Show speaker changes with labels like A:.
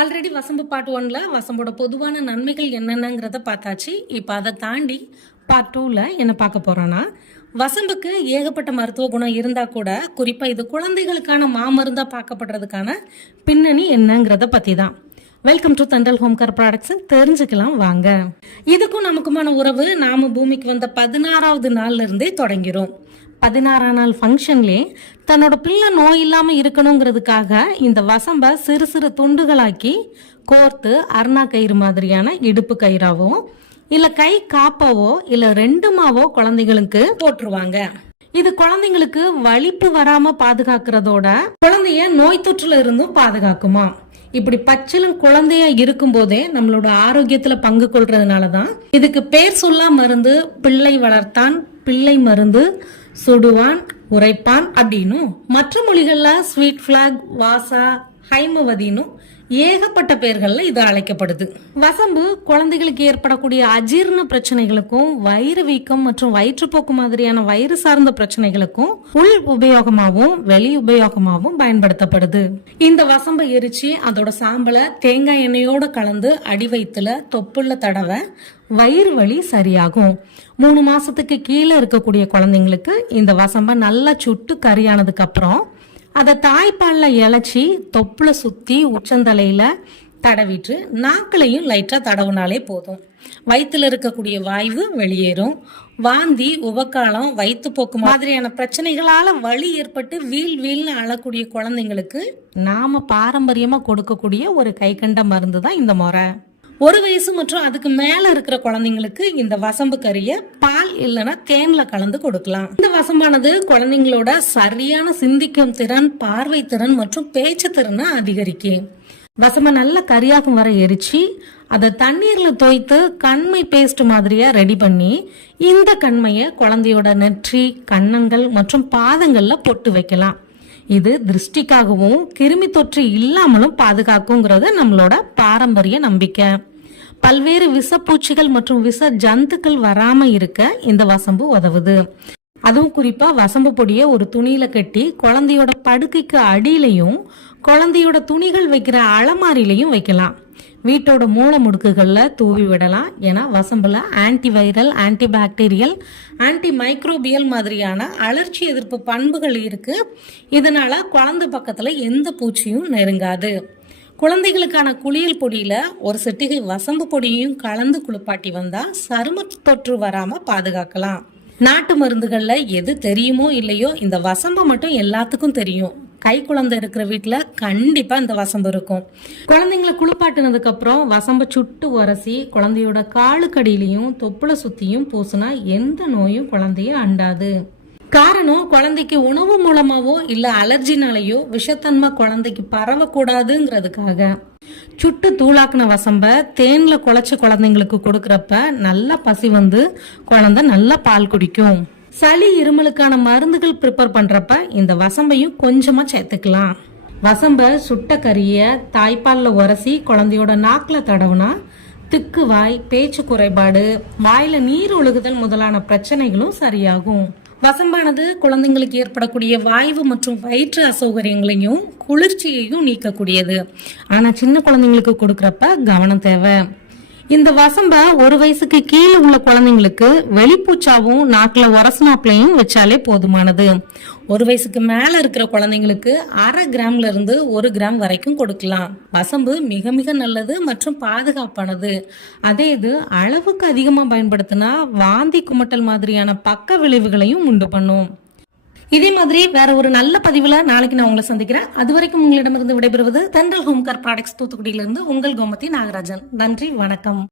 A: Already வசம்பு part ஒன்ல வசம்போட பொதுவான நன்மைகள் என்னென்னங்கிறத பார்த்தாச்சு. இப்போ அதை தாண்டி பார்ட் டூவில் என்ன பார்க்க போகிறோன்னா வசம்புக்கு ஏகப்பட்ட மருத்துவ குணம் இருந்தால் கூட குறிப்பாக இது குழந்தைகளுக்கான மாமருந்தாக பார்க்கப்படுறதுக்கான பின்னணி என்னங்கிறத பற்றி தான் welcome to Thandal home care products தெரிஞ்சுக்கலாம் வாங்க. இதுக்கும் நமக்குமான உறவு நாம பூமிக்கு வந்த பதினாறாவது நாள்ல இருந்தே தொடங்கிறோம் பதினாறாம் நாள் ஃபங்க்ஷன்லே தன்னோட பிள்ளை நோய் இல்லாம இருக்கணுங்கிறதுக்காக இந்த வசம்ப சிறு சிறு துண்டுகளாக்கி கோர்த்து அருணா கயிறு மாதிரியான இடுப்பு கயிறாவோ இல்ல கை காப்பாவோ இல்ல ரெண்டுமாவோ குழந்தைகளுக்கு போட்டுருவாங்க. இது குழந்தைங்களுக்கு வலிப்பு வராம பாதுகாக்கிறதோட குழந்தைய நோய் தொற்றுல இருந்தும் பாதுகாக்குமா? இப்படி பச்சிலும் குழந்தையா இருக்கும் போதே நம்மளோட ஆரோக்கியத்துல பங்கு கொள்றதுனாலதான் இதுக்கு பேர் சொல்லா மருந்து பிள்ளை வளர்த்தான் பிள்ளை மருந்து சுடுவான் உரைப்பான் அப்படின்னும் மற்ற மொழிகளில் ஸ்வீட் ஃபிளாக் வாசா ஹைமவதினும் ஏகப்பட்ட பெயர்கள்ல இது அழைக்கப்படுது. வசம்பு குழந்தைகளுக்கு ஏற்படக்கூடிய அஜீரண பிரச்சனைகளுக்கும் வயிறு வீக்கம் மற்றும் வயிற்றுப்போக்கு மாதிரியான வயிறு சார்ந்த பிரச்சனைகளுக்கும் உள் உபயோகமாகவும் வெளி உபயோகமாகவும் பயன்படுத்தப்படுது. இந்த வசம்பை எரிச்சு அதோட சாம்பலை தேங்காய் எண்ணெயோட கலந்து அடி வயிற்றுல தொப்புள்ள தடவை வயிறு வலி சரியாகும். மூணு மாசத்துக்கு கீழே இருக்கக்கூடிய குழந்தைங்களுக்கு இந்த வசம்பை நல்லா சுட்டு கறியானதுக்கு அப்புறம் அதை தாய்ப்பாலில் இழைச்சி தொப்புல சுற்றி உச்சந்தலையில் தடவிட்டு நாக்களையும் லைட்டாக தடவுனாலே போதும். வயிற்றுல இருக்கக்கூடிய வாய்வு வெளியேறும். வாந்தி உபக்காலம் வயிற்றுப்போக்கு மாதிரியான பிரச்சனைகளால் வலி ஏற்பட்டு வீல் வீல்னு அழக்கூடிய குழந்தைங்களுக்கு நாம் பாரம்பரியமாக கொடுக்கக்கூடிய ஒரு கைகண்ட மருந்து தான் இந்த முறை. ஒரு வயசு மற்றும் அதுக்கு மேல இருக்கிற குழந்தைங்களுக்கு இந்த வசம்பு கறிய பால் இல்லைன்னா தேன்ல கலந்து கொடுக்கலாம். இந்த வசம்பானது குழந்தைங்களோட சரியான சிந்திக்கும் திறன் பார்வை திறன் மற்றும் பேச்சு திறனை அதிகரிக்கும். வசம்ப நல்ல கரியாகும் வர எரிச்சு அதை தண்ணீர்ல தோய்த்து கண்மை பேஸ்ட் மாதிரியா ரெடி பண்ணி இந்த கண்மையை குழந்தையோட நெற்றி கன்னங்கள் மற்றும் பாதங்கள்ல பொட்டு வைக்கலாம். இது திருஷ்டிக்காகவும் கிருமி தொற்று இல்லாமலும் பாதுகாக்குங்கிறது நம்மளோட பாரம்பரிய நம்பிக்கை. பல்வேறு விஷப்பூச்சிகள் மற்றும் விஷ ஜந்துக்கள் வராம இருக்க இந்த வசம்பு உதவுது. அதுவும் குறிப்பா வசம்பு பொடியை ஒரு துணியில கட்டி குழந்தையோட படுக்கைக்கு அடியிலையும் குழந்தையோட துணிகள் வைக்கிற அலமாரிலையும் வைக்கலாம். வீட்டோட மூல முடுக்குகளில் தூவி விடலாம். ஏன்னா வசம்பில் antiviral antibacterial antimicrobial மாதிரியான அலர்ச்சி எதிர்ப்பு பண்புகள் இருக்குது இதனால் குழந்தை பக்கத்தில் எந்த பூச்சியும் நெருங்காது. குழந்தைகளுக்கான குளியல் பொடியில் ஒரு சிட்டிகை வசம்பு பொடியையும் கலந்து குளிப்பாட்டி வந்தால் சரும தொற்று வராமல் பாதுகாக்கலாம். நாட்டு மருந்துகளில் எது தெரியுமோ இல்லையோ இந்த வசம்பு மட்டும் எல்லாத்துக்கும் தெரியும். கை குழந்தை இருக்கிற வீட்டில் கண்டிப்பாக இந்த வசம்பு இருக்கும். குழந்தைங்களை குளிப்பாட்டினதுக்கு அப்புறம் வசம்ப சுட்டு உரசி குழந்தையோட காலுக்கடியிலையும் தொப்புளை சுற்றியும் பூசினா எந்த நோயும் குழந்தைய அண்டாது. காரணம் குழந்தைக்கு உணவு மூலமாவோ இல்லை அலர்ஜினாலேயோ விஷத்தன்மை குழந்தைக்கு பரவக்கூடாதுங்கிறதுக்காக. சுட்டு தூளாக்குன வசம்ப தேனில் குழச்ச குழந்தைங்களுக்கு கொடுக்குறப்ப நல்லா பசி வந்து குழந்தை நல்லா பால் குடிக்கும். சளி இருமலுக்கான மருந்துகள் ப்ரிப்பேர் பண்றப்ப இந்த வசம்பையும் கொஞ்சமா சேர்த்துக்கலாம். வசம்ப சுட்ட கறியை தாய்ப்பாலில் உரசி குழந்தையோட நாக்கில் தடவுனா திக்கு வாய் பேச்சு குறைபாடு வாயில நீர் ஒழுகுதல் முதலான பிரச்சனைகளும் சரியாகும். வசம்பானது குழந்தைங்களுக்கு ஏற்படக்கூடிய வாய்வு மற்றும் வயிற்று அசௌகரியங்களையும் குளிர்ச்சியையும் நீக்கக்கூடியது. ஆனா சின்ன குழந்தைங்களுக்கு கொடுக்கறப்ப கவனம் தேவை. இந்த வசம்ப ஒரு வயசுக்கு கீழே உள்ள குழந்தைங்களுக்கு வெளிப்பூச்சாவும் நாக்கில் உரசனாப்லையும் வச்சாலே போதுமானது. ஒரு வயசுக்கு மேலே இருக்கிற குழந்தைங்களுக்கு அரை கிராம்ல இருந்து ஒரு கிராம் வரைக்கும் கொடுக்கலாம். வசம்பு மிக மிக நல்லது மற்றும் பாதுகாப்பானது. அதே இது அளவுக்கு அதிகமாக பயன்படுத்தினா வாந்தி குமட்டல் மாதிரியான பக்க விளைவுகளையும் உண்டு பண்ணும். இதே மாதிரி வேற ஒரு நல்ல பதிவுல நாளைக்கு நான் உங்களை சந்திக்கிறேன். அது வரைக்கும் உங்களிடமிருந்து விடைபெறுவது தென்றல் ஹோம்கர் ப்ராடக்ட்ஸ் தூத்துக்குடியிலிருந்து உங்கள் கோமதி நாகராஜன். நன்றி வணக்கம்.